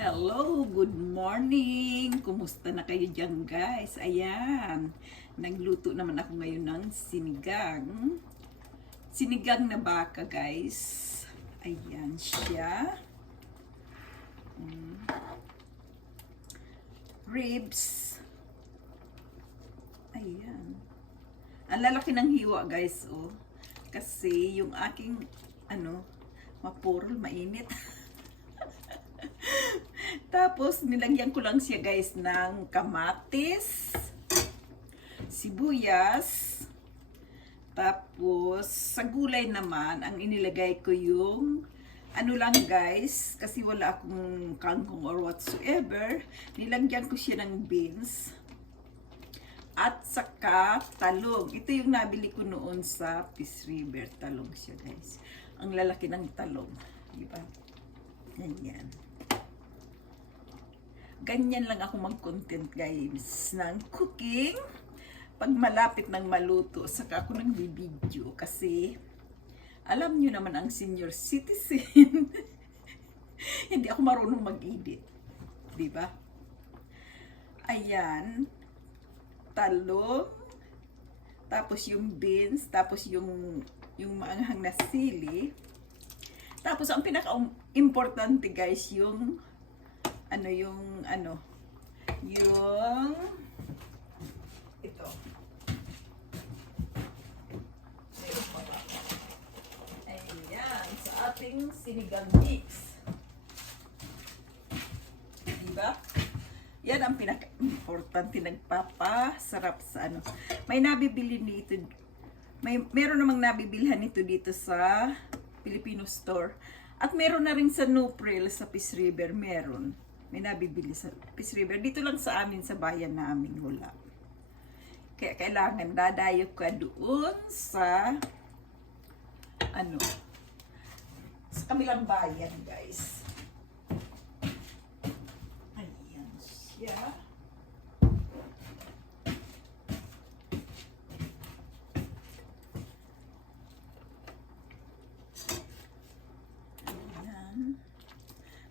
Hello, good morning! Kumusta na kayo dyan guys? Ayan, nagluto naman ako ngayon ng sinigang. Sinigang na baka guys. Ayan siya. Ribs. Ayan. Ang lalaki ng hiwa guys, oh. Kasi yung aking, mapurol, mainit. Tapos, nilagyan ko lang siya guys ng kamatis, sibuyas, tapos sa gulay naman, ang inilagay ko yung, lang guys, kasi wala akong kangkong or whatsoever, nilagyan ko siya ng beans, at saka talong. Ito yung nabili ko noon sa Peace River, talong siya guys. Ang lalaki ng talong, diba? Ganyan. Ganyan lang ako mag-content guys ng cooking. Pag malapit ng maluto, saka ako nagbibideo kasi alam nyo naman ang senior citizen. Hindi ako marunong mag-edit. Diba? Ayan. Talong. Tapos yung beans. Tapos yung maanghang na sili. Tapos ang pinaka-importante guys, yung ito. Ayan, sa ating sinigang mix. Diba? Yan ang pinaka-importante, nagpapasarap sa May nabibili nito, meron namang nabibilhan nito dito sa Filipino store. At meron na rin sa Nupril, sa Peace River, meron. May nabibili sa Peace River. Dito lang sa amin, sa bayan namin, wala. Kaya kailangan dadayo ka doon sa sa kabilang bayan, guys. Ayan siya.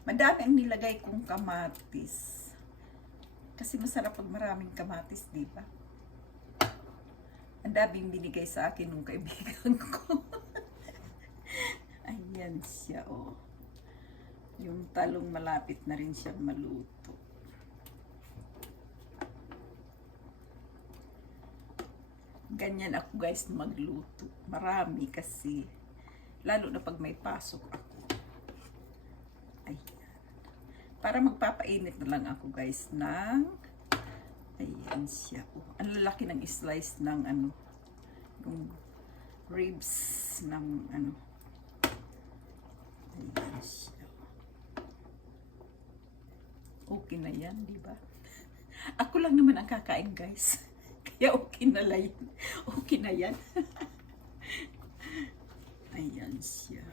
Madami ang nilagay kong kamatis. Kasi masarap pag maraming kamatis, di ba? Ang daming binigay sa akin nung kaibigan ko. Ayan siya, oh. Yung talong malapit na rin siya maluto. Ganyan ako guys magluto. Marami kasi. Lalo na pag may pasok ako. Ayan. Para magpapainit na lang ako guys ng ayan siya. Oh, ang lalaki ng slice ng yung ribs ng ayan siya. Okay na yan, di ba? Ako lang naman ang kakain guys. Kaya okay na lang. Okay na yan. Ayan siya.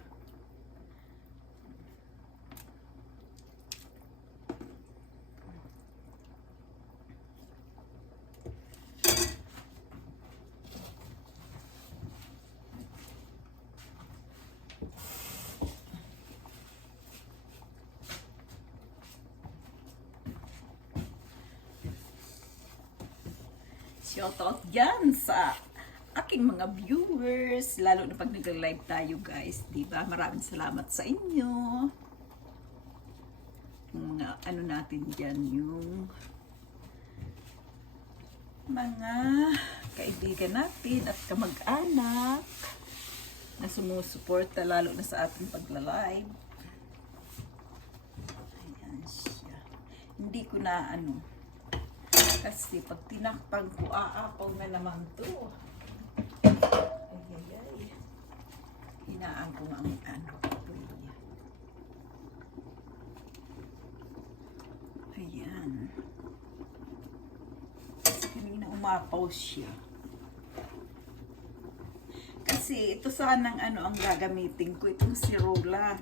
Shoutout dyan sa aking mga viewers, lalo na pag nag-live tayo guys, diba? Maraming salamat sa inyo. Yung mga natin dyan, yung mga kaibigan natin at kamag-anak na sumusuporta lalo na sa ating pagla-live. Ayan siya. Hindi ko na kasi pag tinakpan ko, aapaw na naman to. Ay. Hinaan ko ang ayan. Kasi kanina umapaw siya. Kasi ito sanang ang gagamitin ko. Itong sirola.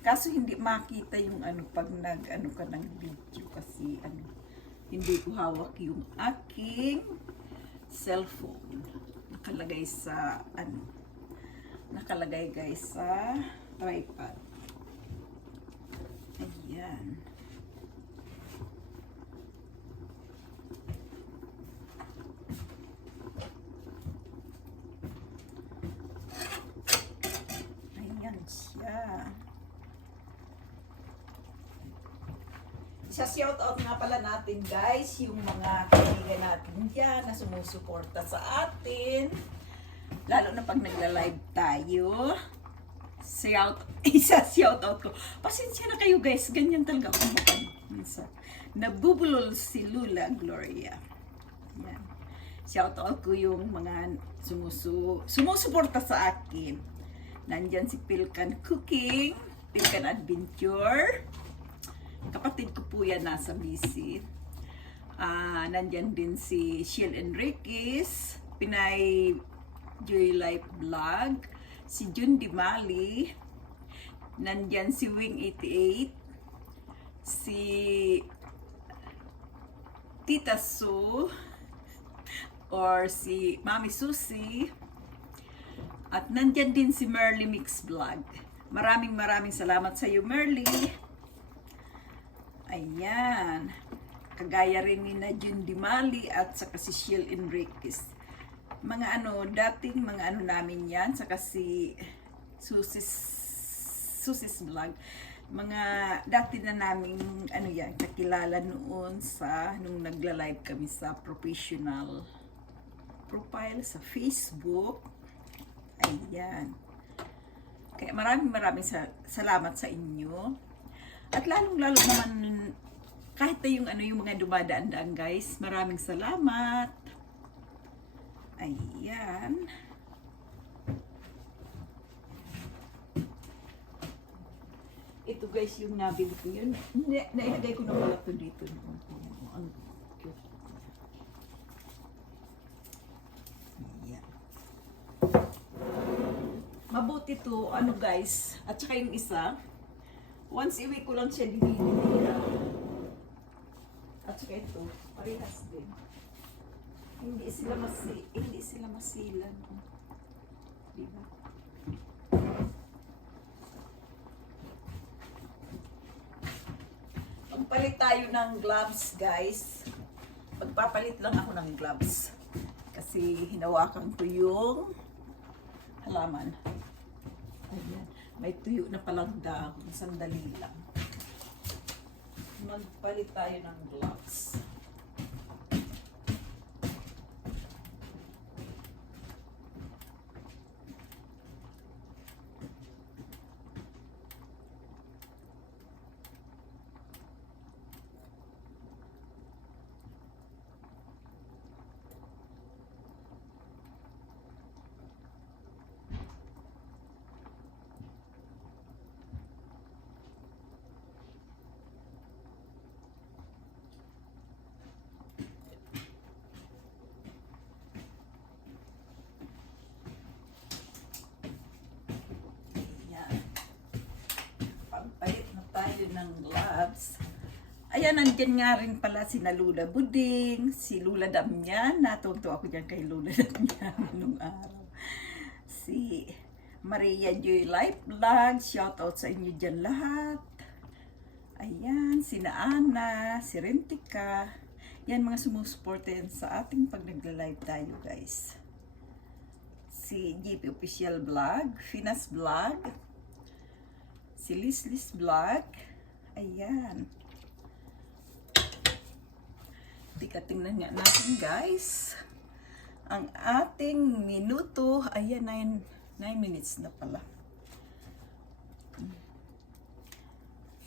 Kaso hindi makita yung pag ka ng video. Kasi hindi ko hawak yung aking cellphone. Nakalagay sa nakalagay guys sa tripod. Ayan. Isa-shout out nga pala natin guys, yung mga kaibigan natin dyan na sumusuporta sa atin. Lalo na pag nagla-live tayo. Isa-shout out ko. Pasensya na kayo guys, ganyan talaga ako minsan. Nabubulol si Lula Gloria. Yan. Shout out ko yung mga sumusuporta sa akin. Nandyan si Pilkan Cooking, Pilkan Adventure. Kapatid ko po yan nasa BC. Nandyan din si Shiel Enriquez, Pinay Joy Life Vlog, si Jun Dimali, nandyan si Wing 88, si Tita Sue, or si Mami Susie, at nandyan din si Merly Mix Vlog. Maraming salamat sa iyo, Merly. Ayan. Kagaya rin ni na Jun Dimali at saka si Shiel Enriquez. Mga dating mga namin yan, saka si Susis Vlog. Mga dati na naming yan, kakilala noon nung nagla-live kami sa professional profile sa Facebook. Ayan. Kaya maraming salamat sa inyo. At lalong-lalo naman, kahit na yung mga dumadaan-daan guys, maraming salamat. Ayan. Ito guys, yung nabili ko yun. Nailagay ko na pala ito dito. Ang cute. Ayan. Mabuti to, guys. At saka yung isa, once a week ko lang siya dinidira. At saka ito, parehas din. Hindi sila masila. No? Diba? Magpalit tayo ng gloves, guys. Magpapalit lang ako ng gloves. Kasi hinawakan ko yung halaman. Ayan. May tuyo na palang dahon. Sandali lang. Magpalit tayo ng gloves. Ng gloves. Ayan, nandyan nga rin pala si Lula Buding, si Lula Damian. Natuto ako dyan kay Lula Damian nung araw. Si Maria Joy Life Vlog, shoutout sa inyo dyan lahat. Ayan, si Ana, si Rentica. Yan mga sumusuporta yan sa ating pag nagla-live tayo guys. Si GP Official Vlog, Finas Vlog, si Lislis Vlog. Ayan. Tingnan nga natin guys. Ang ating minuto. Ayan, 9 minutes na pala.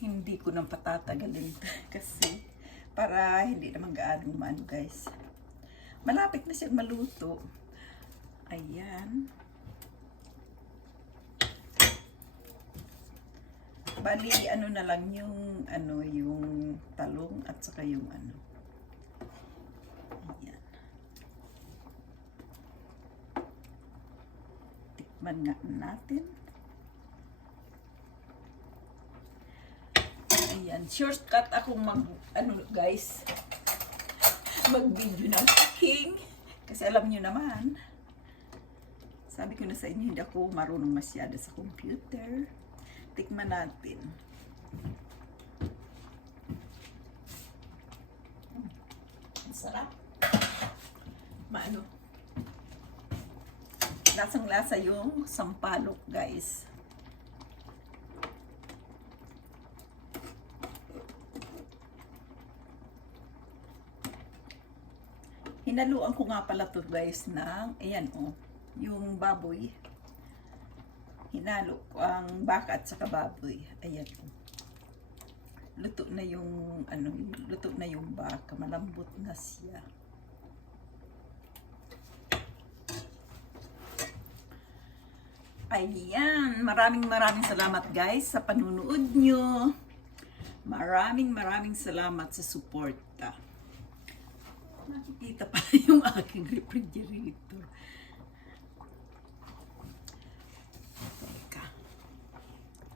Hindi ko nang patatagalin kasi para hindi naman gaano man guys. Malapit na siyang maluto. Ayan. Bali, na lang yung, yung talong at saka yung Ayan. Tikman nga natin. Ayan. Shortcut akong guys, mag-video ng cooking. Kasi alam nyo naman, sabi ko na sa inyo, hindi ako marunong masyado sa computer. Tikman natin. Ang sarap. Lasang-lasa yung sampalok, guys. hinaluan ko nga pala to guys ng, ayan oh, yung baboy. Hinalo ko ang baka at saka baboy. Ayan oh. Luto na yung, luto na yung baka. Malambot na siya. Ayan, maraming salamat guys sa panunood nyo. Maraming salamat sa suporta. Nakikita pala yung aking refrigerator.